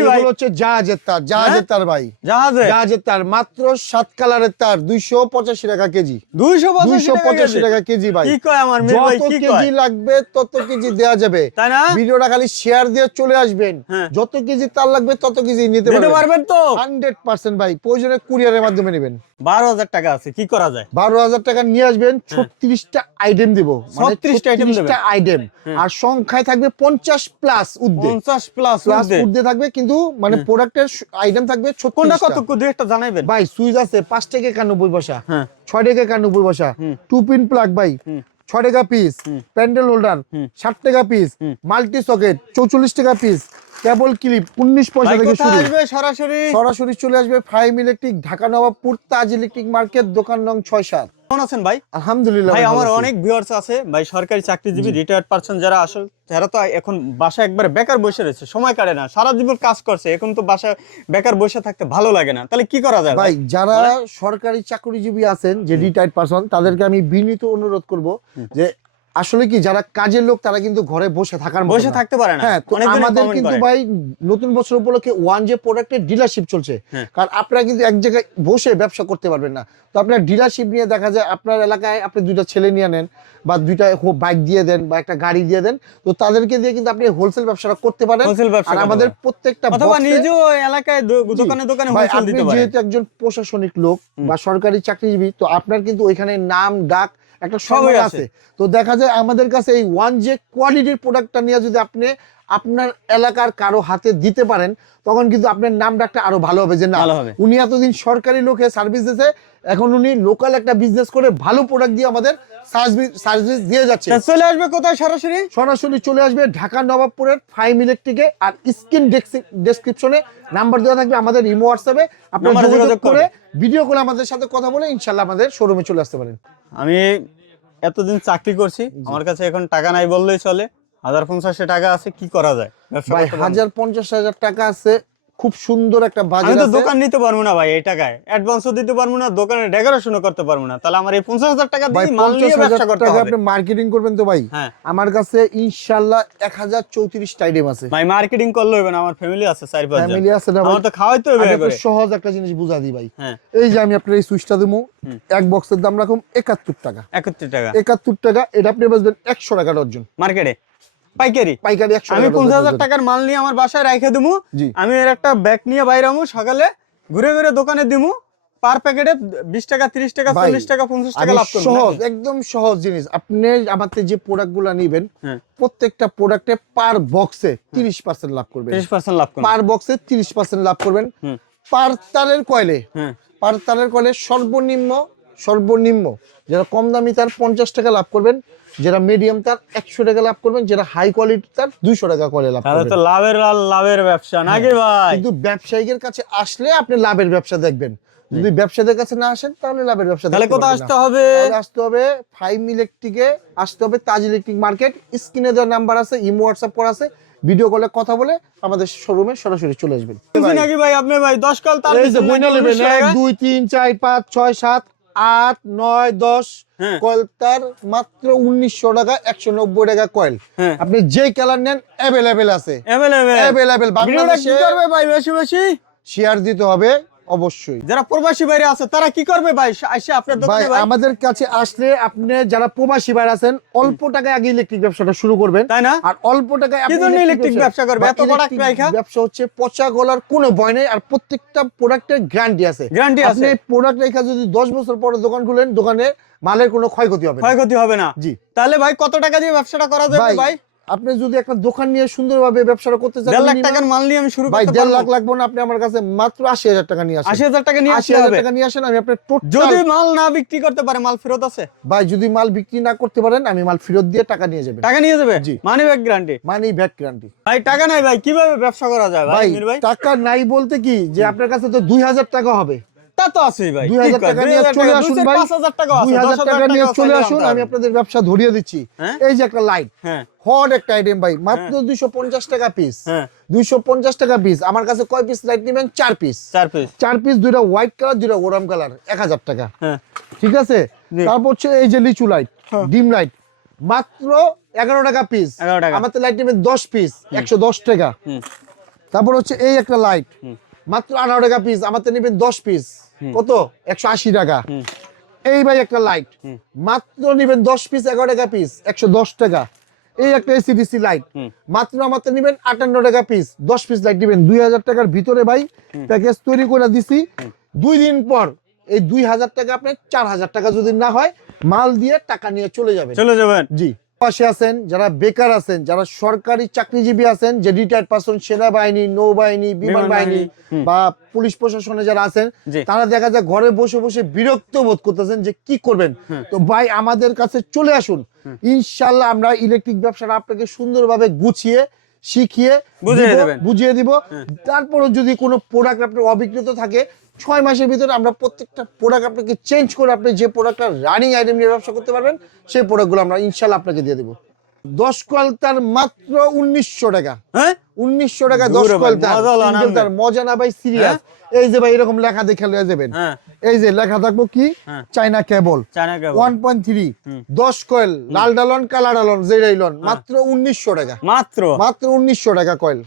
নাকি ভাই? এগুলো হচ্ছে জাহাজের তার ভাই, জাহাজের তার মাত্র 7 কালারের তার 285 টাকা কেজি। 285 টাকা কেজি ভাই। কি কয় আমার মেয়ে ভাই, যত কি কেজি কয়? লাগবে তত কেজি দেয়া যাবে, তাই না? ভিডিওটা খালি শেয়ার দিয়ে চলে আসবেন। যত কেজি তার লাগবে তত কেজি নিতে পারবেন তো 100% ভাই। প্রয়োজনে কুরিয়ারের মাধ্যমে নেবেন। 12,000 টাকা আছে, কি করা যায়? 12,000 টাকা নিয়ে আসবেন, 36টা আইটেম দিব, 36টা আইটেম, আর সংখ্যায় থাকবে 50 প্লাস উদ্দে, 50 প্লাস উদ্দে থাকবে, কিন্তু মানে প্রোডাক্টের আইটেম থাকবে 36টা। কোনটা কত দুই একটা জানাইবেন ভাই সুইচ আছে 5 টাকা 91 পয়সা, 6 টাকা 91 পয়সা, 2 পিন প্লাগ ভাই 6 টাকা পিস, প্যান্ডেল হোল্ডার 60 টাকা পিস, মাল্টি সকেট 44 টাকা পিস, কেবল ক্লিপ 19 পয়সা থেকে শুরু। আসবে সরাসরি চলে আসবে ফাইম ইলেকট্রিক, ঢাকা নবাবপুর, তাজ ইলেকট্রিক মার্কেট, দোকান নং 6-7। কেমন আছেন ভাই? আলহামদুলিল্লাহ ভাই, ভালো আমার আছি। অনেক ভিউয়ার্স আছে ভাই, সরকারি চাকরিজীবী, রিটায়ার্ড পারসন যারা আসলে তারা তো এখন বাসায় একবারে বেকার বসে রয়েছে, সময় কাটে না, সারা জীবন কাজ করছে, এখন তো বাসায় বেকার বসে থাকতে ভালো লাগে না, তাহলে কি করা যায় ভাই? যারা সরকারি চাকরিজীবী আছেন, যে রিটায়ার্ড পারসন, তাদেরকে আমি বিনীত অনুরোধ করব যে আসলে কি যারা কাজের লোক তারা কিন্তু ঘরে বসে থাকতে পারে না। হ্যাঁ, তো আমাদের কিন্তু ভাই নতুন বছর উপলক্ষে ওয়ান যে প্রোডাক্টের ডিলারশিপ চলছে, কারণ আপনারা কিন্তু এক জায়গায় বসে ব্যবসা করতে পারবেন না। তো আপনার ডিলারশিপ নিয়ে দেখা যায় আপনার এলাকায় আপনি 2টা ছেলে নিয়ে নেন, বা 2টা বাইক দিয়ে দেন, বা একটা গাড়ি দিয়ে দেন, তো তাদেরকে দিয়ে কিন্তু আপনি হোলসেল ব্যবসাটা করতে পারেন। আর আমাদের প্রত্যেকটা অথবা নিজেও এলাকায় দোকানে হোলসেল দিতে পারেন। যেহেতু একজন প্রশাসনিক লোক বা সরকারি চাকরিজীবী, তো আপনার কিন্তু ওইখানে নাম ডাক একটা সময় আছে। তো দেখা যায় আমাদের কাছে এই ওয়ান যে কোয়ালিটির প্রোডাক্টটা নিয়ে যদি আপনি আপনার এলাকার কারো হাতে দিতে পারেন, তখন কিন্তু আপনার নাম ডাকটা আরো ভালো হবে, যে না উনি এতদিন সরকারি লোকে সার্ভিস দিয়েছে, এখন উনি লোকাল একটা বিজনেস করে ভালো প্রোডাক্ট দিয়ে আমাদের সার্ভিস দিয়ে যাচ্ছে। চলে আসবে কোথায়? সরাসরি চলে আসবে ঢাকা নবাবপুরের ফাইম ইলেকট্রিকে, আর স্ক্রিন ডেসক্রিপশনে নাম্বার দেওয়া থাকবে, আমাদের ইমো হোয়াটসঅ্যাপে আপনারা যোগাযোগ করে ভিডিও কলে আমাদের সাথে কথা বলে ইনশাআল্লাহ আমাদের শোরুমে চলে আসতে পারেন। আমি এতদিন চাকরি করছি, আমার কাছে এখন টাকা নাই বললেই চলে, 1050 টাকা আছে, কি করা যায়? ভাই 50,000 টাকা আছে, খুব সুন্দর একটা বাজার আছে। আমি তো দোকান নিতে পারবো না ভাই এই টাকায়, অ্যাডভান্সও দিতে পারবো না, দোকানের ডেকোরেশনও করতে পারবো না, তাহলে আমার এই 50,000 টাকা দিয়ে মাল নিয়ে ব্যবসা করতে হবে। আপনি মার্কেটিং করবেন তো ভাই, আমার কাছে ইনশাআল্লাহ 1034 আইটেম আছে। ভাই মার্কেটিং করলে হবে না, আমার ফ্যামিলি আছে, 4-5 জন ফ্যামিলি আছে না ভাই, আমার তো খাওয়াইতে হবে। আমি সহজ একটা জিনিস বুঝা দিই ভাই, এই যে আমি আপনার এই সুইচটা দেবো, এক বক্সের দাম রাখুন 71 টাকা। 71 টাকা, এটা আপনি বেচবেন 100 টাকা ডজন মার্কেটে, পাইকারি 100 আমি 50,000 টাকার মাল নিয়ে আমার বাসায় রেখে দেবো, আমি এর একটা ব্যাগ নিয়ে বাইরে আমু, সকালে ঘুরে ঘুরে দোকানে দিমু, পার প্যাকেটে 20 টাকা 30 টাকা 40 টাকা 50 টাকা লাভ করব। সহজ, একদম সহজ জিনিস। আপনি আমাদের যে প্রোডাক্টগুলো নেবেন, প্রত্যেকটা প্রোডাক্টে পার বক্সে 30% লাভ করবেন, 30% লাভ করবেন, পার বক্সে 30% লাভ করবেন। পার তারের কয়েলে, সর্বনিম্ন যারা কম দামি তার 50 টাকা লাভ করবেন, যারা মিডিয়াম তার 100 টাকা লাভ করবেন, যারা হাই কোয়ালিটি তার 200 টাকা করে লাভ করবেন। তাহলে তো লাভের ব্যবসা নাকি ভাই? কিন্তু ব্যবসায়ীদের কাছে আসলে আপনি লাভের ব্যবসা দেখবেন, যদি ব্যবসায়ীদের কাছে না আসেন তাহলে লাভের ব্যবসা দেখবেন। তাহলে কোথায় আসতে হবে? আসতে হবে ফাইম ইলেকট্রিকে, আসতে হবে তাজ ইলেকট্রিক মার্কেট, স্ক্রিনে দেওয়া নাম্বার আছে, ইমো হোয়াটসঅ্যাপ করা আছে, ভিডিও কলে কথা বলে আমাদের শোরুমে সরাসরি চলে আসবেন। নাকি ভাই আপনি ভাই 10 কাল তার দিচ্ছেন নাকি? 1 2 3 4 5 6 7 8 9 10 কয়েল তার মাত্র 1900 টাকা, 190 টাকা কয়েল। আপনি যেই কালার নেন অ্যাভেলেবেল আছে, অ্যাভেলেবেল। বাংলাদেশে কি করবে ভাই? বেশি শেয়ার দিতে হবে অবশ্যই। যারা প্রবাসী বাইরে আছে তারা কি করবে ভাই? এসে আপনার দোকানে ভাই আমাদের কাছে আসলে আপনি যারা প্রবাসী বাইরে আছেন, অল্প টাকায় আগে ইলেকট্রিক ব্যবসাটা শুরু করবেন, তাই না? আর অল্প টাকায় আপনি ইলেকট্রিক ব্যবসা করবে, এত প্রোডাক্ট রাখা ব্যবসা হচ্ছে পচা গলার কোনো ভয় নেই, আর প্রত্যেকটা প্রোডাক্টের গ্যারান্টি আছে। আপনি প্রোডাক্ট রেখা যদি 10 বছর পরে দোকান খুলেন, দোকানে মালের কোনো ক্ষয়ক্ষতি হবে না। জি। তাহলে ভাই কত টাকা দিয়ে ব্যবসাটা করা যাবে ভাই? আপনি যদি একটা দোকান নিয়ে সুন্দরভাবে ব্যবসা করতে চান, 1.5 লাখ টাকার মাল নিয়ে আমি শুরু করতে পারবো। 1.5 লাখ লাগবে না, আপনি আমার কাছে মাত্র 80,000 টাকা নিয়ে আসেন। 80,000 টাকা নিয়ে আসলে 80,000 টাকা নিয়ে আসেন, আমি আপনার টোটাল। যদি মাল না বিক্রি করতে পারে, মাল ফেরত আছে ভাই? যদি মাল বিক্রি না করতে পারেন, আমি মাল ফেরত দিয়ে টাকা নিয়ে যাবেন। টাকা নিয়ে যাবে? জি। Money back guarantee. ভাই টাকা নাই ভাই, কিভাবে ব্যবসা করা যায় ভাই? টাকা নাই বলতে কি, যে আপনার কাছে তো 2000 টাকা হবে, তা তো আছেই ভাই। 2000 টাকা নিয়ে চলে আসুন ভাই, 5000 টাকা আছে, 2000 টাকা নিয়ে চলে আসুন, আমি আপনাদের ব্যবসা ধরিয়ে দিচ্ছি। এই যে একটা লাইট, হট একটা আইটেম ভাই, মাত্র 250 টাকা পিস। 250 টাকা পিস। আমার কাছে কয় পিস লাইট নেবেন? 4 পিস। 4 পিস, দুইটা হোয়াইট কালার, দুইটা ওরাম কালার, 1000 টাকা। ঠিক আছে। তারপর হচ্ছে এই যে লিচু লাইট, ডিম লাইট, মাত্র 11 টাকা পিস। আমাদের লাইট নেবেন 10 পিস, 110 টাকা। তারপর হচ্ছে এই একটা লাইট হুম। মাত্র 18 টাকা পিস, আমার তো নেবেন 10 পিস, কত 180 টাকা। হুম। এই ভাই একটা লাইট হুম। মাত্র নেবেন 10 পিস 11 টাকা পিস, 110 টাকা। এই একটা এসিডিসি লাইট হুম। মাত্র আমার তো নেবেন 58 টাকা পিস, 10 পিস লাইট নেবেন 2000 টাকার ভিতরে ভাই প্যাকেজ তৈরি করে দিছি। 2 দিন পর এই 2000 টাকা আপনার 4000 টাকা যদি না হয় মাল দিয়ে টাকা নিয়ে চলে যাবেন। চলে যাবেন। জি, পাশে আছেন যারা বেকার আছেন, যারা সরকারি চাকরিজীবী আছেন, যে রিটায়ার্ড পারসন, সেনাবাহিনী, নৌবাহিনী, বিমান বাহিনী বা পুলিশ প্রশাসনে যারা আছেন, জি। তারা দেখা যায় ঘরে বসে বসে বিরক্ত বোধ করতেছেন যে কি করবেন। তো ভাই আমাদের কাছে চলে আসুন, ইনশাল্লাহ আমরা ইলেকট্রিক ব্যবসাটা আপনাকে সুন্দরভাবে গুছিয়ে শিখিয়ে বুঝিয়ে দিব, দেবেন। বুঝিয়ে দিব। তারপরে যদি কোনো প্রোডাক্ট আপনার অবিকৃত থাকে 6 মাসের ভিতরে আমরা প্রত্যেকটা প্রোডাক্ট আপনাকে চেঞ্জ করে আপনি যে প্রোডাক্টটা রানিং আইটেম নিয়ে ব্যবসা করতে পারবেন সেই প্রোডাক্টগুলো আমরা ইনশাল্লাহ আপনাকে দিয়ে দেবো। 10 কোয়ালতার মাত্র 1900 টাকা। হ্যাঁ 1900 টাকা 10 দূরে ভাই, কোয়ালতার মজা হলো, সিঙ্গেল তার, মজা না ভাই, সিরিয়াস। এই যে ভাই এরকম লেখা দেখে লয়ে যাবেন, হ্যাঁ এই যে লেখা থাকবো কি, হ্যাঁ। চায়না কেবল চায়না কেবল 1.3 10 কয়েল, লাল ডালন কালা ডালন যেটাই লন মাত্র 1900 টাকা, মাত্র মাত্র 1900 টাকা কয়েল।